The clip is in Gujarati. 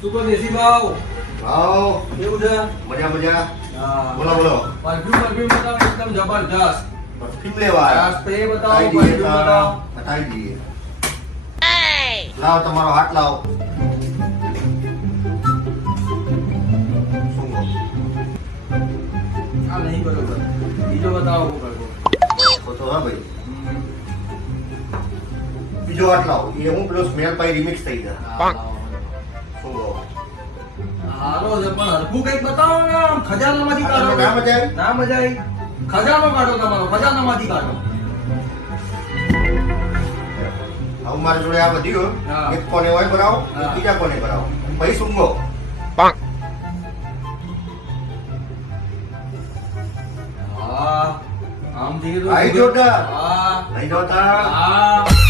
શું કહો દેશી ભાવ? ભાવ કેવું છે? મજા મજા. હા. બોલો બોલો. પરફ્યુમ બતાવો એકદમ જબરજસ્ત. પરફ્યુમ લેવા આ સ્પ્રે બતાવો, બતાવી દઈએ પરફ્યુમ બતાવો. બતાવી દઈએ. લાવો તમારો હાથ લાવો. શું કહો? આ નહીં બરોબર. બીજો બતાવો કરવો. તો હા ભાઈ. બીજો હાથ લાવો. એ હું પેલો સ્મેલ પાઈ રિમિક્સ થઈ જાય. શું કહો? હાલો છે પણ હરખું કંઈક બતાવો ને આમ ખજાનામાંથી કાઢો. ના મજા આવી? ના મજા આવી. ખજાનો કાઢો તમારો, ખજાનામાંથી કાઢો. હવે મારી જોડે આ બધી હોય. હા. એક કોને હોય કરાવો, હા. બીજા કોને કરાવો. પછી શું કહો? હા. આમ ધીરે આઈ જોતા. હા. નહીં જોતા. હા.